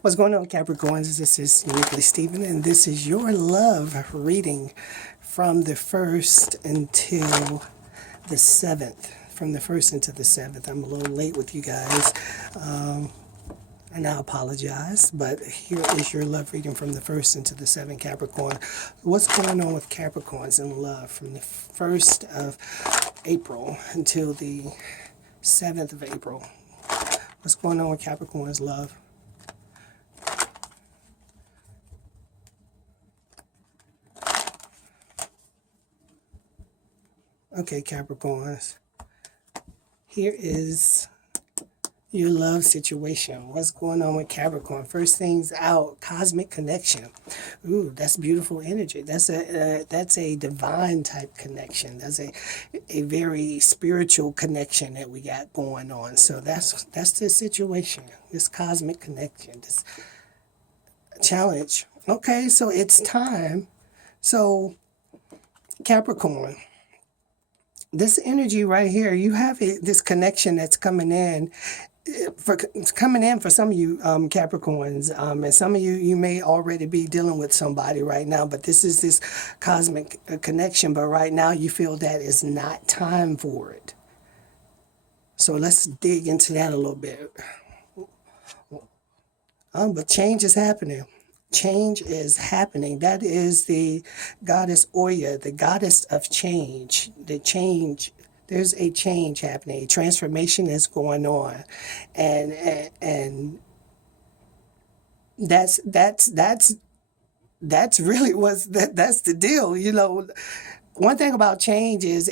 What's going on, Capricorns? This is Uniquely Stephen, and this is your love reading from the 1st until the 7th. From the 1st until the 7th. I'm a little late with you guys, and I apologize, but here is your love reading from the 1st into the 7th, Capricorn. What's going on with Capricorns in love from the 1st of April until the 7th of April? What's going on with Capricorn's love? Okay, Capricorns, here is your love situation. What's going on with Capricorn? First things out, cosmic connection. Ooh, that's beautiful energy. That's a divine type connection. That's a very spiritual connection that we got going on. So that's the situation. This cosmic connection, this challenge. Okay, so it's time. So Capricorn, this energy right here, you have this connection that's coming in. It's coming in for some of you Capricorns, and some of you may already be dealing with somebody right now, but this is this cosmic connection. But right now you feel that it's not time for it. So let's dig into that a little bit. But change is happening. Change is happening. That is the goddess Oya, the goddess of change. The change, there's a change happening. A transformation is going on, and that's really that's the deal. You know, one thing about change is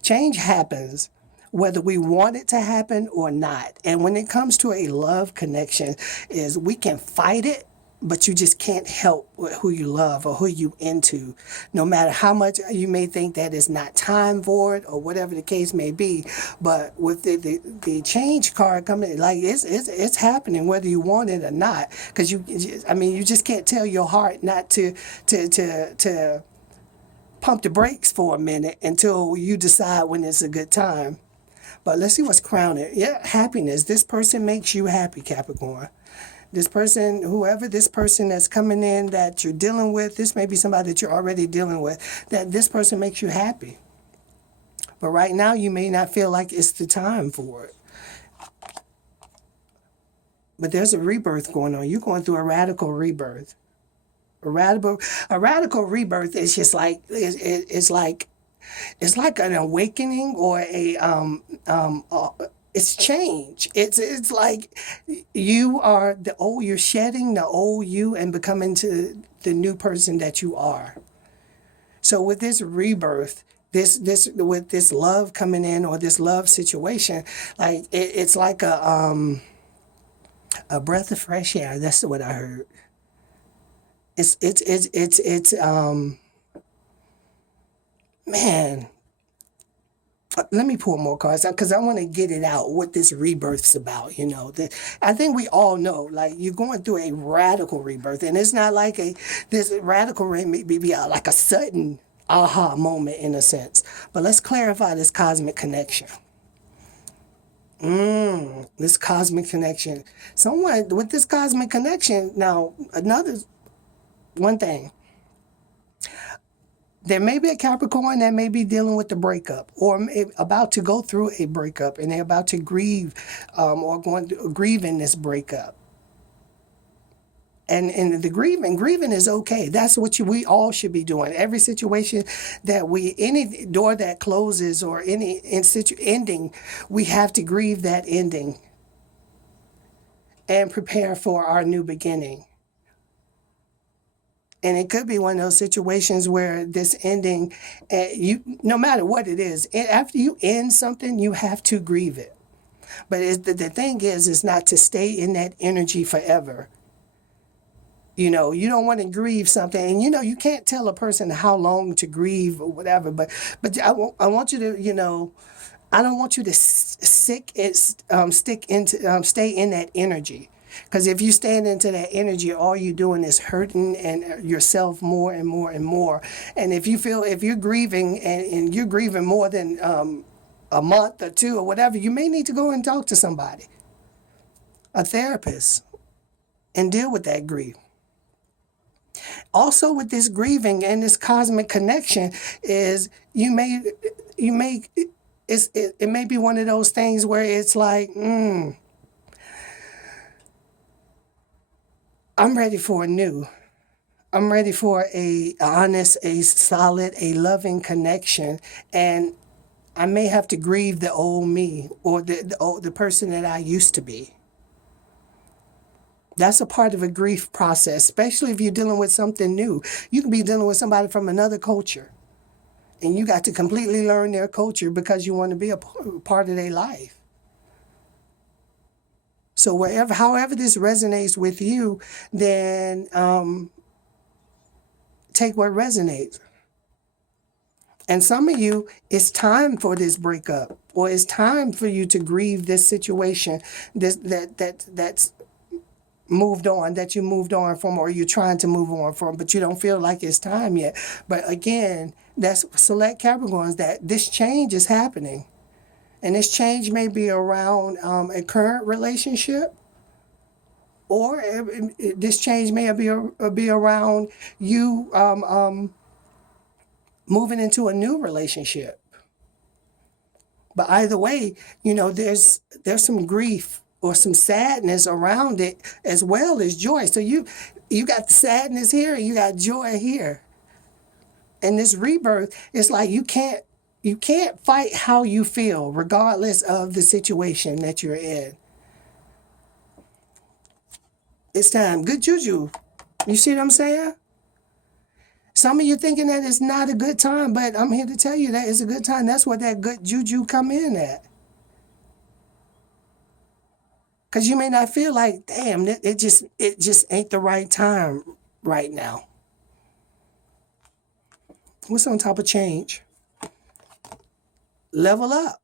change happens whether we want it to happen or not. And when it comes to a love connection, is we can fight it, but you just can't help who you love or who you into, no matter how much you may think that it's not time for it or whatever the case may be. But with the change card coming, like it's happening whether you want it or not, because you just can't tell your heart not to pump the brakes for a minute until you decide when it's a good time. But let's see what's crowning. Yeah, happiness. This person makes you happy, Capricorn. This person, whoever this person that's coming in that you're dealing with, this may be somebody that you're already dealing with, that this person makes you happy. But right now you may not feel like it's the time for it. But there's a rebirth going on. You're going through a radical rebirth. A radical rebirth is just like, it's like an awakening or it's change. It's like you're shedding the old you and becoming to the new person that you are. So with this rebirth, with this love coming in or this love situation, like it's like a breath of fresh air. That's what I heard. It's man, let me pull more cards out because I want to get it out what this rebirth's about. You know, I think we all know, like, you're going through a radical rebirth, and it's not like this radical may be like a sudden aha moment in a sense. But let's clarify this cosmic connection. This cosmic connection. Someone with this cosmic connection. Now, one thing. There may be a Capricorn that may be dealing with the breakup or about to go through a breakup, and they're about to grieve or going to grieve in this breakup. And the grieving is okay. That's what we all should be doing. Every situation that any door that closes or any ending, we have to grieve that ending and prepare for our new beginning. And it could be one of those situations where this ending, no matter what it is, after you end something, you have to grieve it. But the thing is not to stay in that energy forever. You know, you don't want to grieve something, and you can't tell a person how long to grieve or whatever. But I want you to, I don't want you to stay in that energy. Because if you stand into that energy, all you're doing is hurting and yourself more and more and more. And if you're grieving and you're grieving more than a month or two or whatever, you may need to go and talk to somebody. a therapist, and deal with that grief. Also with this grieving and this cosmic connection is it may be one of those things where it's like, I'm ready for a new. I'm ready for a honest, a solid, a loving connection. And I may have to grieve the old me or the person that I used to be. That's a part of a grief process, especially if you're dealing with something new. You can be dealing with somebody from another culture, and you got to completely learn their culture because you want to be a part of their life. So however this resonates with you, then take what resonates. And some of you, it's time for this breakup, or it's time for you to grieve this situation that's moved on, that you moved on from, or you're trying to move on from, but you don't feel like it's time yet. But again, that's select Capricorns, that this change is happening. And this change may be around a current relationship, or this change may be around you moving into a new relationship. But either way, there's some grief or some sadness around it as well as joy. So you got the sadness here and you got joy here. And this rebirth, it's like you can't fight how you feel regardless of the situation that you're in. It's time. Good juju. You see what I'm saying? Some of you thinking that it's not a good time, but I'm here to tell you that it's a good time. That's what that good juju come in at. Because you may not feel like, damn, it just ain't the right time right now. What's on top of change? Level up.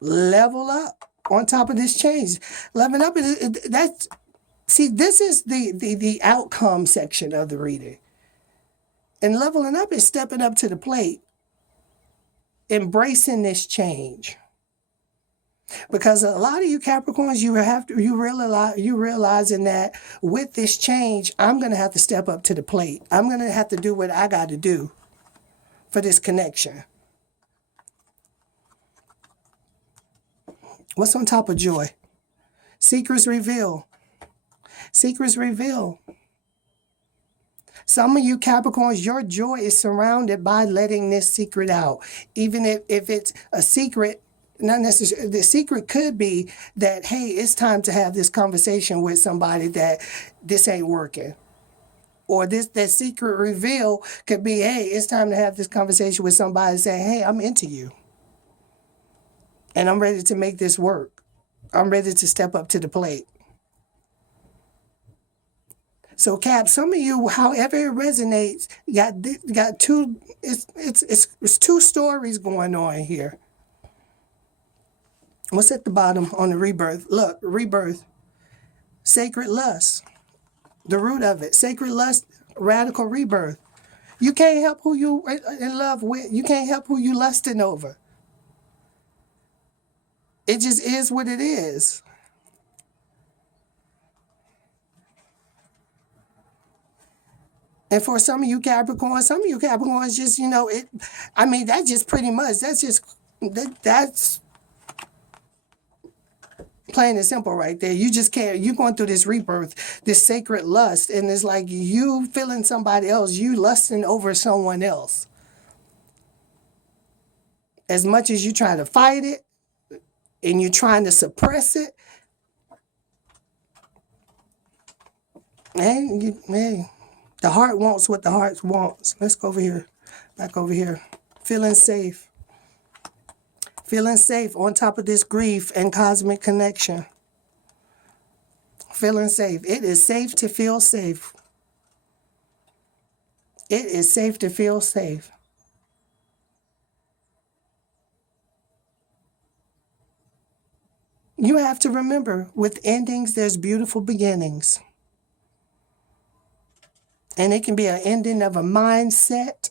Level up on top of this change. Leveling up, this is the outcome section of the reading. And leveling up is stepping up to the plate, embracing this change. Because a lot of you Capricorns, you realizing that with this change, I'm going to have to step up to the plate. I'm going to have to do what I got to do for this connection. What's on top of joy? Secrets reveal. Secrets reveal. Some of you Capricorns, your joy is surrounded by letting this secret out. Even if it's a secret, not necessarily, the secret could be that, hey, it's time to have this conversation with somebody that this ain't working. Or that secret reveal could be, hey, it's time to have this conversation with somebody and say, hey, I'm into you. And I'm ready to make this work. I'm ready to step up to the plate. So Cap, some of you, however it resonates, got two, it's two stories going on here. What's at the bottom on the rebirth? Look, rebirth, sacred lust, the root of it, sacred lust, radical rebirth. You can't help who you in love with. You can't help who you lusting over. It just is what it is. And for some of you Capricorns just, that's just pretty much, that's plain and simple right there. You just can't, you're going through this rebirth, this sacred lust, and it's like you feeling somebody else, you lusting over someone else. As much as you try to fight it, and you're trying to suppress it, the heart wants what the heart wants. Let's go over here. Back over here. Feeling safe. Feeling safe on top of this grief and cosmic connection. Feeling safe. It is safe to feel safe. It is safe to feel safe. You have to remember, with endings, there's beautiful beginnings. And it can be an ending of a mindset.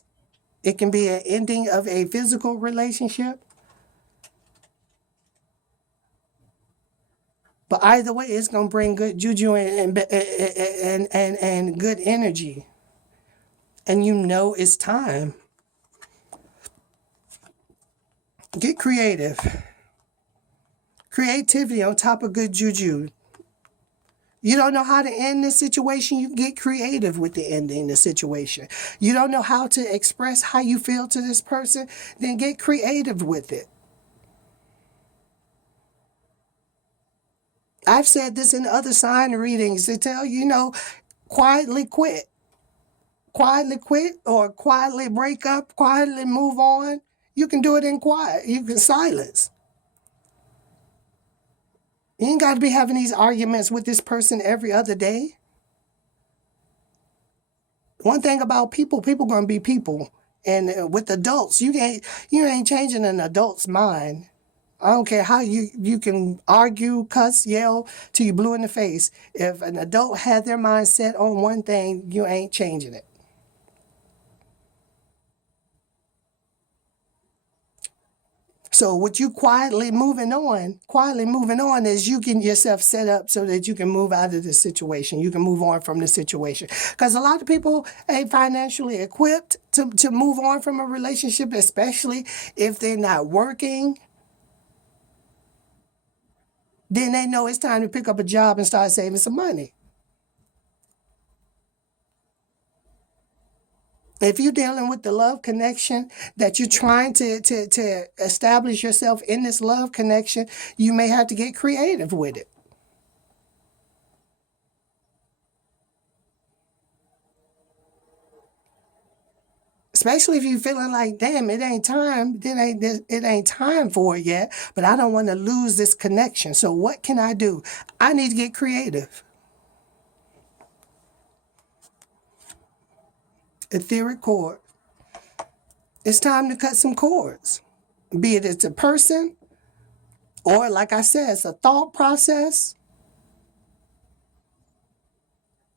It can be an ending of a physical relationship. But either way, it's going to bring good juju and good energy. And you know it's time. Get creative. Creativity on top of good juju. You don't know how to end the situation, you get creative with the ending the situation. You don't know how to express how you feel to this person, then get creative with it. I've said this in other sign readings to tell you, quietly quit. Quietly quit or quietly break up, quietly move on. You can do it in quiet. You can silence. You ain't got to be having these arguments with this person every other day. One thing about people going to be people. And with adults, you ain't changing an adult's mind. I don't care how you can argue, cuss, yell till you blue in the face. If an adult had their mind set on one thing, you ain't changing it. So with you quietly moving on is you getting yourself set up so that you can move out of the situation. You can move on from the situation. Because a lot of people ain't financially equipped to move on from a relationship, especially if they're not working. Then they know it's time to pick up a job and start saving some money. If you're dealing with the love connection that you're trying to establish yourself in this love connection, you may have to get creative with it. Especially if you're feeling like, damn, it ain't time. It ain't time for it yet, but I don't want to lose this connection. So what can I do? I need to get creative. Etheric cord. It's time to cut some cords. Be it's a person, or like I said, it's a thought process.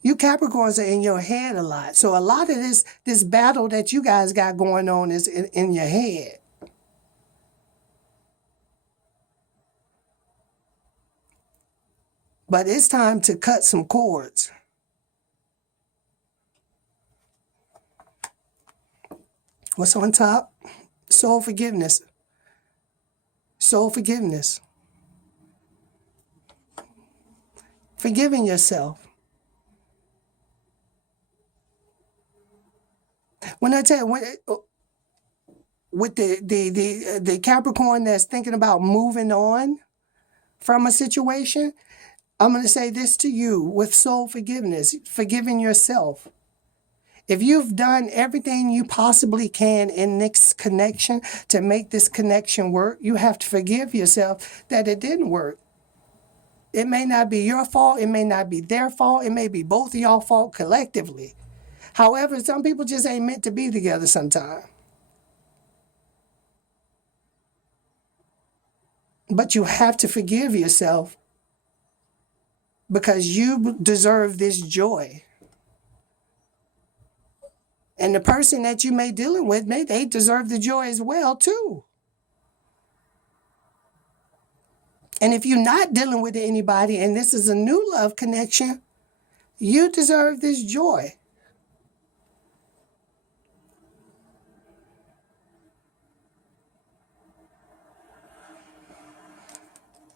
You Capricorns are in your head a lot. So a lot of this battle that you guys got going on is in your head. But it's time to cut some cords. What's on top? Soul forgiveness. Soul forgiveness. Forgiving yourself. When I tell you, with the Capricorn that's thinking about moving on from a situation, I'm going to say this to you with soul forgiveness, forgiving yourself. If you've done everything you possibly can in this connection to make this connection work, you have to forgive yourself that it didn't work. It may not be your fault. It may not be their fault. It may be both of y'all fault collectively. However, some people just ain't meant to be together sometime. But you have to forgive yourself because you deserve this joy. And the person that you may dealing with, they deserve the joy as well, too. And if you're not dealing with anybody and this is a new love connection, you deserve this joy.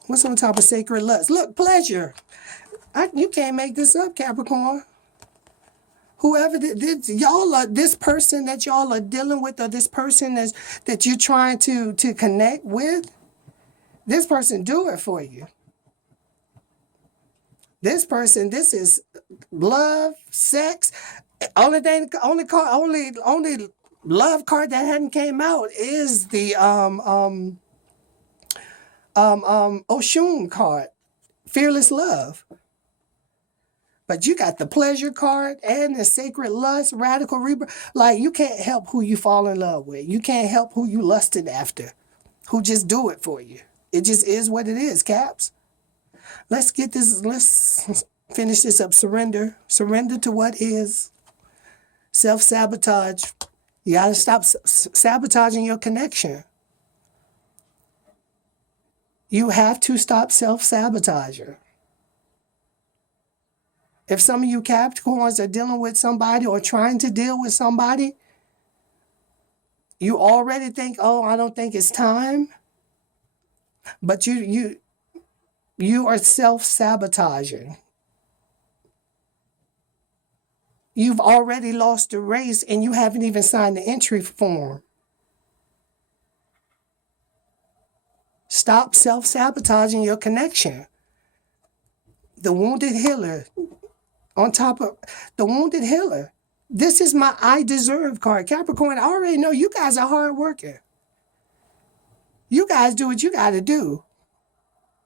What's on top of sacred lust? Look, pleasure. You can't make this up, Capricorn. Whoever y'all are, this person that y'all are dealing with, or this person that you're trying to connect with, this person do it for you. This person, this is love, sex. Only love card that hadn't came out is the Oshun card, fearless love. But you got the pleasure card and the sacred lust, radical rebirth. Like, you can't help who you fall in love with. You can't help who you lusted after, who just do it for you. It just is what it is, Caps. Let's finish this up. Surrender. Surrender to what is. Self-sabotage. You got to stop sabotaging your connection. You have to stop self-sabotaging. If some of you Capricorns are dealing with somebody or trying to deal with somebody, you already think, oh, I don't think it's time. But you are self-sabotaging. You've already lost the race and you haven't even signed the entry form. Stop self-sabotaging your connection. The wounded healer. On top of the wounded healer. This is my I deserve card. Capricorn, I already know you guys are hard working. You guys do what you got to do.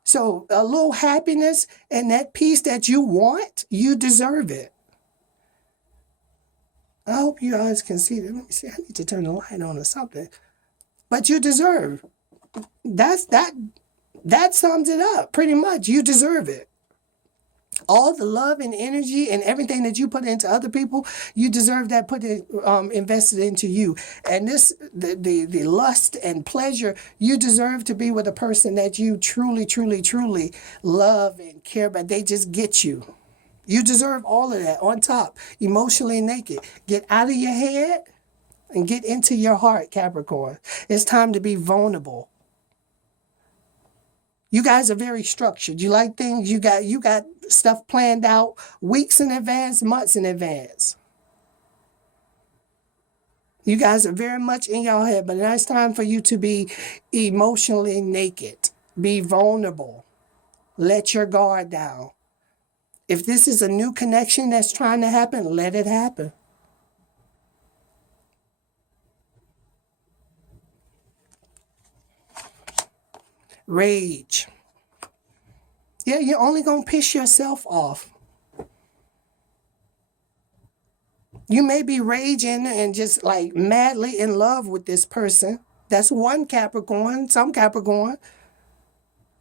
So a little happiness and that peace that you want, you deserve it. I hope you guys can see that. Let me see. I need to turn the light on or something. But you deserve. That sums it up pretty much. You deserve it. All the love and energy and everything that you put into other people, you deserve that invested into you. And the lust and pleasure, you deserve to be with a person that you truly, truly, truly love and care about. They just get you. You deserve all of that on top, emotionally naked. Get out of your head and get into your heart, Capricorn. It's time to be vulnerable. You guys are very structured. You like things, you got stuff planned out weeks in advance, months in advance. You guys are very much in your head, but now it's time for you to be emotionally naked. Be vulnerable. Let your guard down. If this is a new connection that's trying to happen, let it happen. Rage. Yeah, you're only going to piss yourself off. You may be raging and just like madly in love with this person. That's one Capricorn, some Capricorn.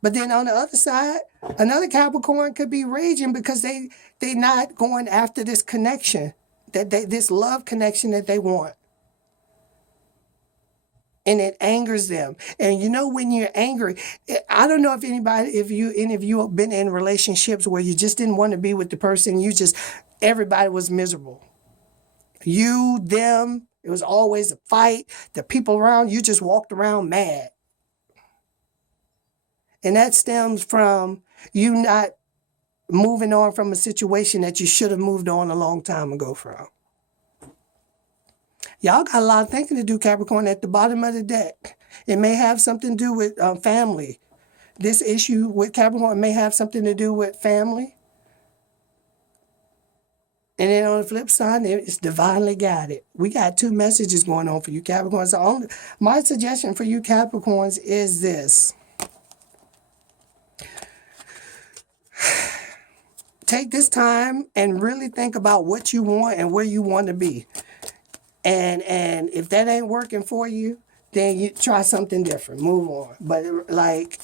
But then on the other side, another Capricorn could be raging because they're not going after this connection, this love connection that they want. And it angers them. And you know, when you're angry, I don't know if any of you have been in relationships where you just didn't want to be with the person. Everybody was miserable. You, them, it was always a fight. The people around, you just walked around mad. And that stems from you not moving on from a situation that you should have moved on a long time ago from. Y'all got a lot of thinking to do, Capricorn, at the bottom of the deck. It may have something to do with family. This issue with Capricorn may have something to do with family. And then on the flip side, it's divinely guided. We got two messages going on for you, Capricorns. So my suggestion for you, Capricorns, is this. Take this time and really think about what you want and where you want to be. And if that ain't working for you, then you try something different. Move on. But like,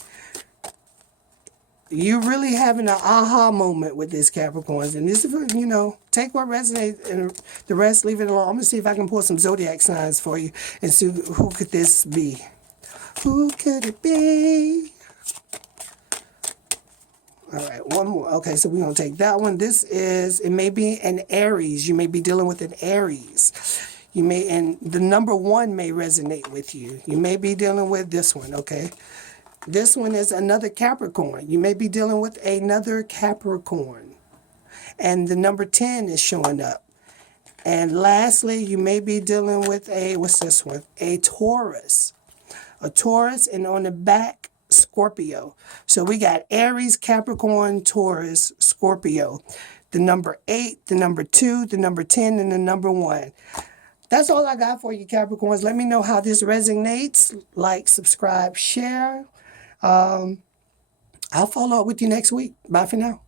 you're really having an aha moment with this, Capricorns. And this is, take what resonates and the rest, leave it alone. I'm going to see if I can pull some zodiac signs for you and see who could this be. Who could it be? All right, one more. Okay, so we're going to take that one. It may be an Aries. You may be dealing with an Aries. And the number 1 may resonate with you. You may be dealing with this one, okay? This one is another Capricorn. You may be dealing with another Capricorn. And the number 10 is showing up. And lastly, you may be dealing with what's this one? A Taurus. A Taurus, and on the back, Scorpio. So we got Aries, Capricorn, Taurus, Scorpio. The number 8, the number 2, the number 10, and the number 1. That's all I got for you, Capricorns. Let me know how this resonates. Like, subscribe, share. I'll follow up with you next week. Bye for now.